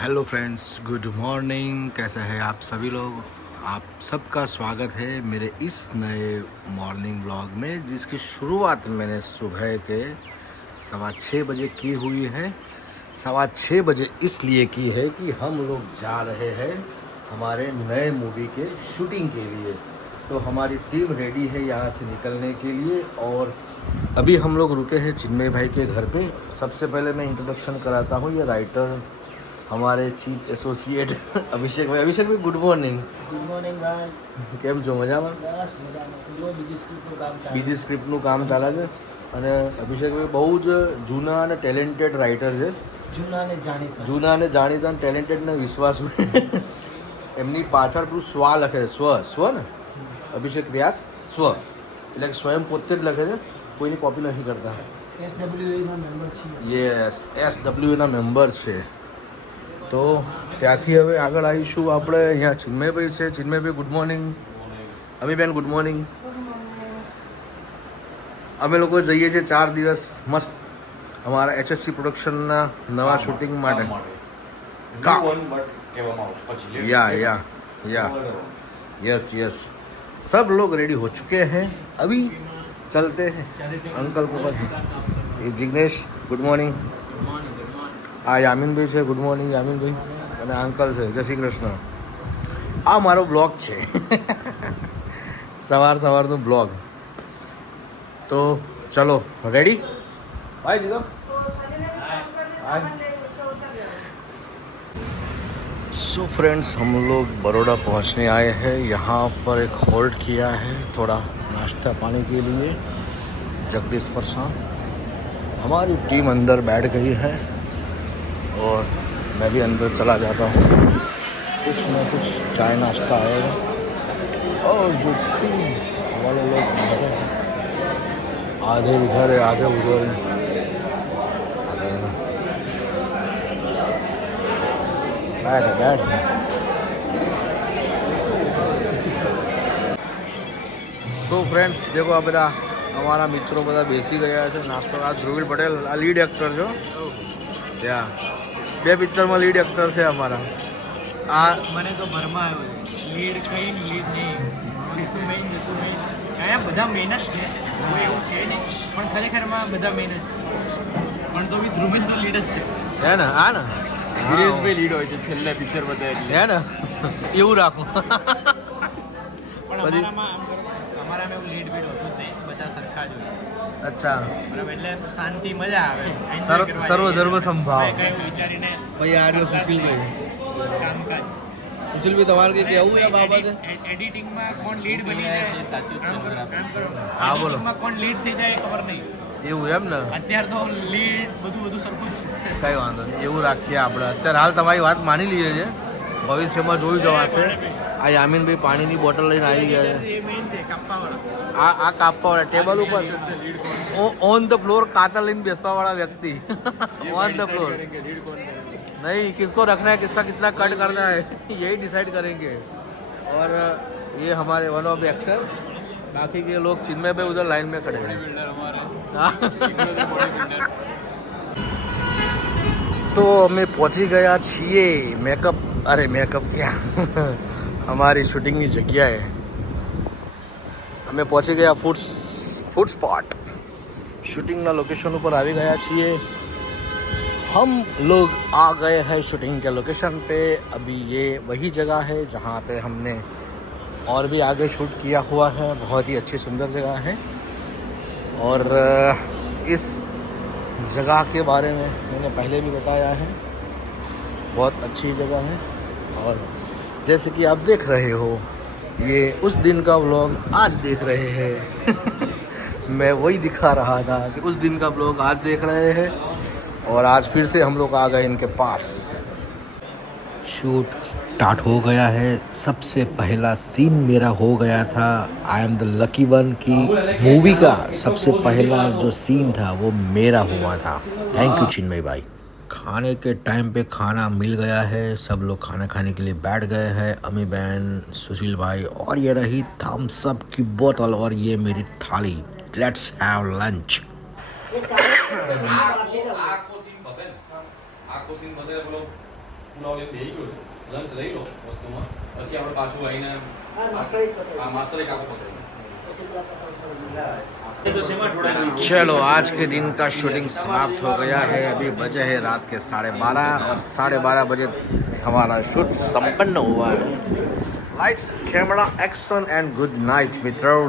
Hello friends, good morning. कैसे हैं आप सभी लोग? आप सबका स्वागत है मेरे इस नए मॉर्निंग व्लॉग में, जिसकी शुरुआत मैंने सुबह के 6:15 बजे की हुई है। 6:15 बजे इसलिए की है कि हम लोग जा रहे हैं हमारे नए मूवी के शूटिंग के लिए। तो हमारी टीम रेडी है यहाँ से निकलने के लिए, और अभी हम लोग रुके हैं चिन्मय भाई के घर पे। सबसे पहले मैं इंट्रोडक्शन कराता हूँ, ये राइटर हमारे चीफ एसोसिएट अभिषेक भाई। अभिषेक भाई, गुड मॉर्निंग। ગુડ મોર્નિંગ ભાઈ. કેમ છો? મજામાં? બસ મજામાં. જો બીજી સ્ક્રિપ્ટનું કામ ચાલે. બીજી સ્ક્રિપ્ટનું કામ ચાલે છે, અને અભિષેકભાઈ બહુ જ જૂના અને ટેલેન્ટેડ રાઇટર છે. જૂના અને જાણીતા. જૂના અને જાણીતા અને ટેલેન્ટેડ ને વિશ્વાસ એમની પાછળ પેલું સ્વ લખે છે. સ્વ ને અભિષેક વ્યાસ સ્વ એટલે સ્વયં પોતે જ લખે છે, કોઈની કોપી નથી કરતા. SWA ના મેમ્બર છીએ. યસ, SWA મેમ્બર છે. તો ત્યાંથી હવે આગળ આવીશું આપણે. અહીંયા ચિન્મયભાઈ છે. ચિન્મયભાઈ, ગુડ મોર્નિંગ. અમીબેન, ગુડ મોર્નિંગ. અમે લોકો જઈએ છીએ 4 દિવસ મસ્ત અમારા HSC પ્રોડક્શનના નવા શૂટિંગ માટે. या यस यस, सब लोग रेडी हो चुके हैं. अभी चलते हैं अंकल के पास. ये जिग्नेश, गुड मॉर्निंग. આ યામીનભાઈ છે. ગુડ મોર્નિંગ યામીનભાઈ. અને અંકલ છે. જય શ્રી કૃષ્ણ. આ મારો બ્લોગ છે, સવારનો બ્લોગ. તો ચલો, रेडी भाई जी? सो फ्रेंड्स, हम लोग बड़ौदा पहुंचने आए हैं. यहाँ पर एक होल्ड किया है थोड़ा नाश्ता पानी के लिए. जगदीश्वर साहब, हमारी टीम अंदर बैठ गई है और मैं भी अंदर चला जाता हूँ. कुछ ना कुछ चाय नाश्ता आएगा. और जो टीम वाले लोग आधे इधर है, आधे उधर है. बैठ. सो फ्रेंड्स, देखो આ બધા અમારા મિત્રો બધા બેસી ગયા છે નાસ્તો. આ ધ્રુવીલ પટેલ, આ લીડ એક્ટર છો ત્યાં. 2 પિક્ચરમાં લીડ એક્ટર છે અમારા. આ મને તો ભરમાં આવ્યો છે. લીડ કઈ લીડ નહીં, જતું મેઇન. અહીંયા બધા મેઇન જ છે, કોઈ એવું છે નહીં, પણ ખરેખરમાં બધા મેઇન જ છે. પણ તો બી ધ્રુમિલ તો લીડ જ છે. હે ને? હા ને, દિનેશભાઈ લીડ હોય છે છેલ્લે પિક્ચર બધા. હે ને? એવું રાખું. પણ અમારામાં એવું લીડ બીડ હોતું જ નહીં, બધા સરખા જ હોય. અચ્છા, બરાબર. એટલે શાંતિ, મજા આવે. સર્વધર્મ સંભાવ. કઈ વિચારીને ભાઈ આ રહ્યો સુશીલભાઈ. કામકાજ. સુશીલભાઈ, તમારે કંઈ કહેવું એ બાબતે? એડિટિંગમાં કોણ લીડ બની જાય સાચું કામ કરો. હા, બોલો. એડિટિંગમાં કોણ લીડ થઈ જાય ખબર નહીં. એવું એમ ને? અત્યારે તો લીડ બધું સરખું જ છે. કઈ વાંધો નહીં, એવું રાખીએ આપણે. અત્યારે હાલ તમારી વાત માની લઈએ છે, ભવિષ્યમાં જોઈ જવાશે. આ યામીનભાઈ પાણીની બોટલ લઈને આવી ગયા છે. એ મેઇન છે કાપવાવાળા. આ કાપવાવાળા ટેબલ ઉપર ઓન ધ फ्लोर कातर लइन बेचवा वाला व्यक्ति. ऑन द फ्लोर नहीं, किसको रखना है, किसका कितना कट करना है, यही डिसाइड करेंगे. और ये हमारे वन ऑफ द एक्टर, बाकी के लोग चिन्मय पे उधर लाइन में खड़े हैं. तो અમે પહોંચી ગયા છીએ મેકઅપ ક્યાં અમારી શૂટિંગની જગ્યાએ. અમે પહોંચી ગયા फूड स्पॉट. शूटिंग ना लोकेशन ऊपर आ गया છીએ. हम लोग आ गए हैं शूटिंग के लोकेशन पे. अभी ये वही जगह है जहाँ पे हमने और भी आगे शूट किया हुआ है. बहुत ही अच्छी सुंदर जगह है, और इस जगह के बारे में मैंने पहले भी बताया है. बहुत अच्छी जगह है. और जैसे कि आप देख रहे हो, ये उस दिन का व्लॉग आज देख रहे हैं. मैं वही दिखा रहा था कि उस दिन का व्लॉग आज देख रहे हैं, और आज फिर से हम लोग आ गए इनके पास. शूट स्टार्ट हो गया है. सबसे पहला सीन मेरा हो गया था. I am the lucky one की मूवी का सबसे पहला जो सीन था वो मेरा हुआ था. थैंक यू चिन्मय भाई. खाने के टाइम पे खाना मिल गया है. सब लोग खाना खाने के लिए बैठ गए हैं. अमी बहन, सुशील भाई, और ये रही थम्स अप की बोतल, और ये मेरी थाली. Let's have lunch. આખો સીન બદલ બોલો પુલાવ એક થઈ ગયો છે લંચ લઈ લો વસ્તુમાં પછી આપણે પાછું આવીને માસ્ટર એક આખો चलो आज के दिन का शूटिंग समाप्त हो गया है अभी बजे है रात के 12:30 और 12:30 बजे हमारा शूट संपन्न हुआ है lights camera action and good night मित्रों